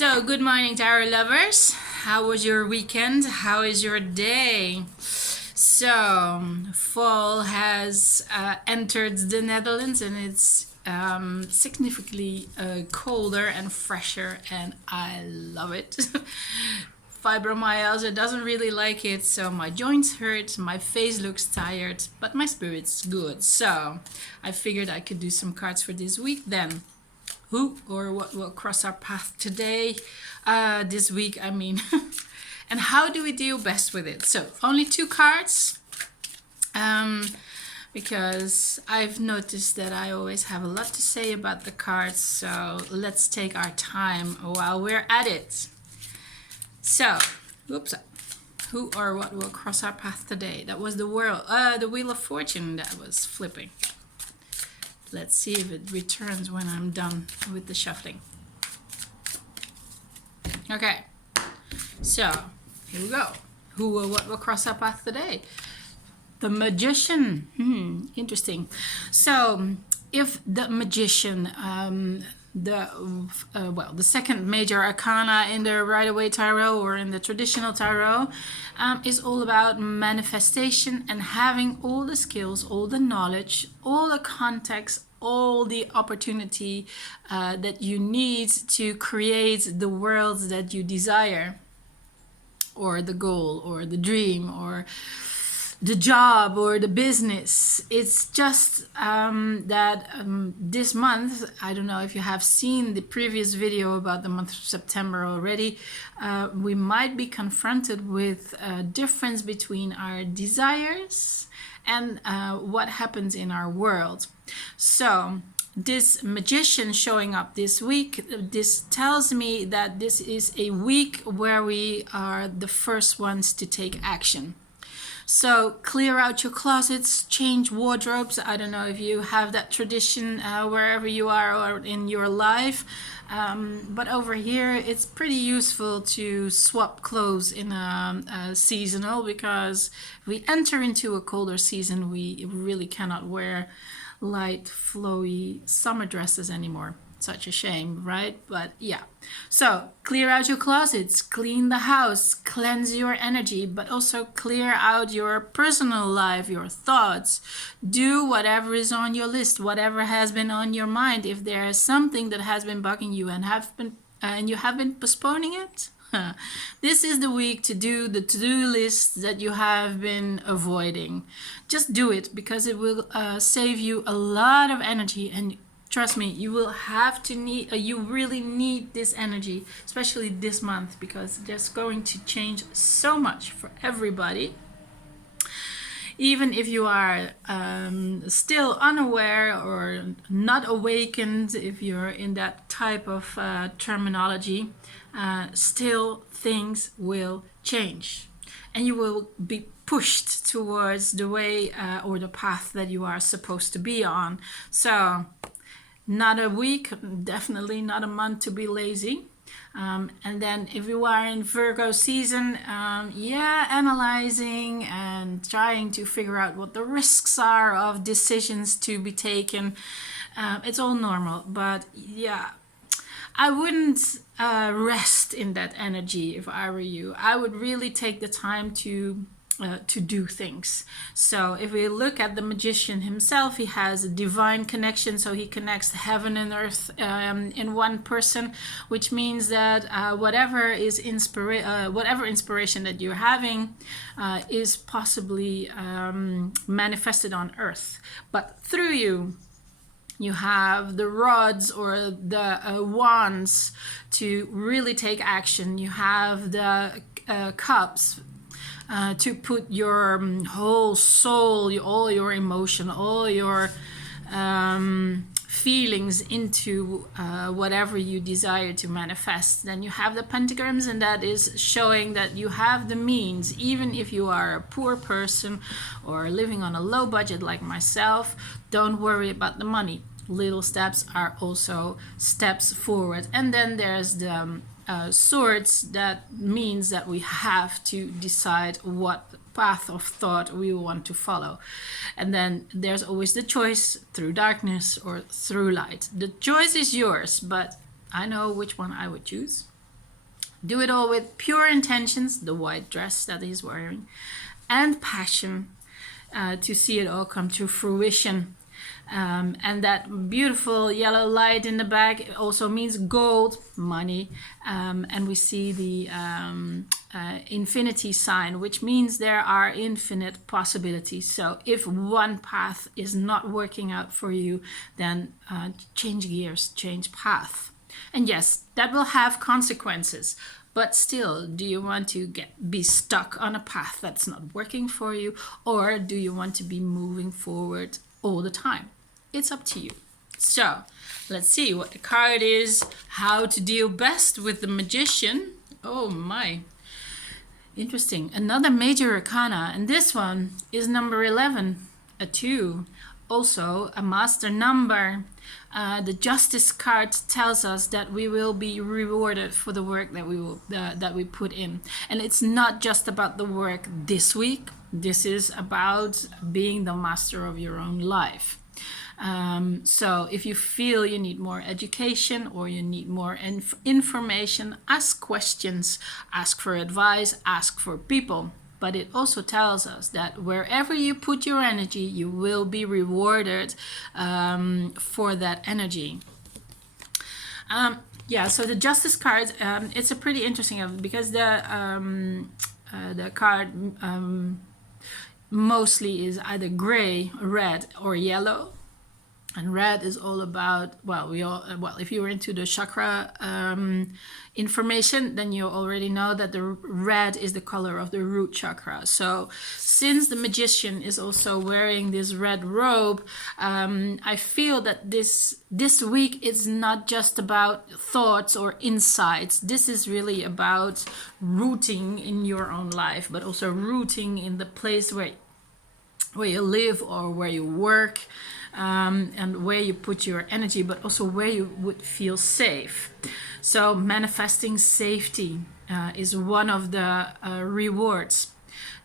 So, good morning, tarot lovers. How was your weekend? How is your day? So, fall has entered the Netherlands and it's significantly colder and fresher, and I love it. Fibromyalgia doesn't really like it, so my joints hurt, my face looks tired, but my spirit's good. So, I figured I could do some cards for this week then. Who or what will cross our path today, this week, I mean. And how do we deal best with it? So only 2 cards, because I've noticed that I always have a lot to say about the cards. So let's take our time while we're at it. So, whoops, who or what will cross our path today? That was the Wheel of Fortune that was flipping. Let's see if it returns when I'm done with the shuffling. Okay, so here we go. Who or what will cross our path today? The Magician. Interesting. So if the Magician, the second major arcana in the Rider-Waite Tarot or in the traditional tarot, is all about manifestation and having all the skills, all the knowledge, all the context, all the opportunity that you need to create the world that you desire, or the goal, or the dream, or the job, or the business. It's just that this month, I don't know if you have seen the previous video about the month of September already, we might be confronted with a difference between our desires and what happens in our world. So this Magician showing up this week, this tells me that this is a week where we are the first ones to take action. So clear out your closets, change wardrobes. I don't know if you have that tradition wherever you are or in your life. But over here, it's pretty useful to swap clothes in a seasonal, because if we enter into a colder season, we really cannot wear light, flowy summer dresses anymore. Such a shame, right? But yeah. So clear out your closets, clean the house, cleanse your energy, but also clear out your personal life, your thoughts. Do whatever is on your list, whatever has been on your mind. If there is something that has been bugging you and you have been postponing it, this is the week to do the to-do list that you have been avoiding. Just do it, because it will save you a lot of energy. And trust me, you will have to you really need this energy, especially this month, because it's going to change so much for everybody. Even if you are still unaware or not awakened, if you're in that type of terminology, still things will change. And you will be pushed towards the way or the path that you are supposed to be on. So not a week, definitely not a month to be lazy. And then if you are in Virgo season, analyzing and trying to figure out what the risks are of decisions to be taken. It's all normal, but yeah, I wouldn't rest in that energy if I were you. I would really take the time to do things. So if we look at the Magician himself, he has a divine connection, so he connects heaven and earth in one person, which means that whatever inspiration that you're having is possibly manifested on earth, but through you. You have the rods or the wands to really take action. You have the cups to put your whole soul, all your emotion, all your feelings into whatever you desire to manifest. Then you have the pentagrams, and that is showing that you have the means. Even if you are a poor person or living on a low budget like myself, don't worry about the money. Little steps are also steps forward. And then there's the swords. That means that we have to decide what path of thought we want to follow. And then there's always the choice through darkness or through light. The choice is yours, but I know which one I would choose. Do it all with pure intentions, the white dress that he's wearing, and passion to see it all come to fruition. And that beautiful yellow light in the back also means gold, money. And we see the infinity sign, which means there are infinite possibilities. So if one path is not working out for you, then change gears, change path. And yes, that will have consequences. But still, do you want to be stuck on a path that's not working for you? Or do you want to be moving forward all the time? It's up to you. So let's see what the card is, how to deal best with the Magician. Oh my, interesting. Another major arcana, and this one is number 11, a 2, also a master number. The Justice card tells us that we will be rewarded for the work that we put in, and it's not just about the work this week. This is about being the master of your own life. So if you feel you need more education or you need more information, ask questions, ask for advice, ask for people. But it also tells us that wherever you put your energy, you will be rewarded for that energy. Yeah, so the Justice card, it's a pretty interesting because the card mostly is either gray, red, or yellow. And red is all about, if you're into the chakra information, then you already know that the red is the color of the root chakra. So since the Magician is also wearing this red robe, I feel that this week is not just about thoughts or insights. This is really about rooting in your own life, but also rooting in the place where you live or where you work. And where you put your energy, but also where you would feel safe. So manifesting safety is one of the rewards.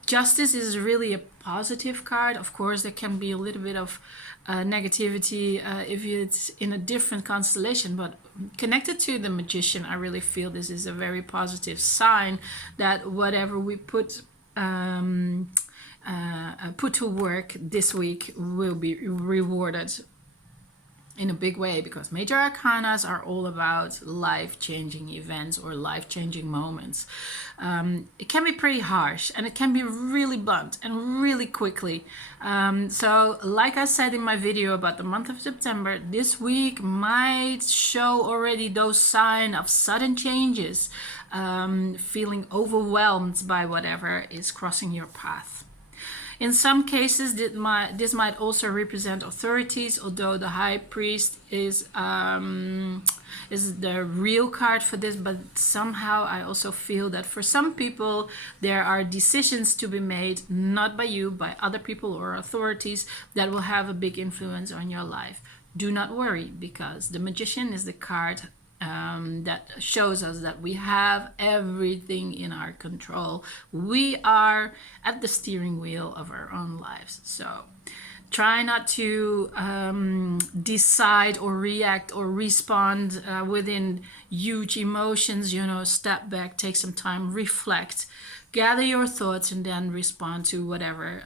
Justice is really a positive card. Of course, there can be a little bit of negativity if it's in a different constellation, but connected to the Magician, I really feel this is a very positive sign that whatever we put to work this week will be rewarded in a big way, because major arcanas are all about life-changing events or life-changing moments. It can be pretty harsh and it can be really blunt and really quickly. So like I said in my video about the month of September, this week might show already those signs of sudden changes, feeling overwhelmed by whatever is crossing your path. In some cases, this might also represent authorities, although the High Priest is the real card for this, but somehow I also feel that for some people there are decisions to be made, not by you, by other people or authorities, that will have a big influence on your life. Do not worry, because the Magician is the card that shows us that we have everything in our control. We are at the steering wheel of our own lives. So try not to decide or react or respond within huge emotions. Step back, take some time, reflect, gather your thoughts, and then respond to whatever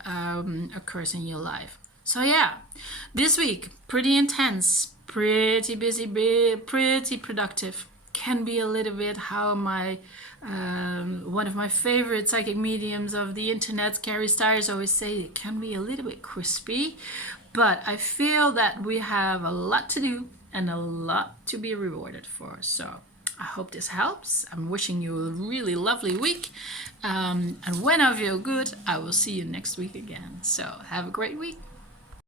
occurs in your life. So yeah, this week, pretty intense, pretty busy, pretty productive. Can be a little bit how my one of my favorite psychic mediums of the internet, Carrie Stiers, always say, it can be a little bit crispy, but I feel that we have a lot to do and a lot to be rewarded for. So I hope this helps. I'm wishing you a really lovely week, and when I feel good, I will see you next week again. So have a great week.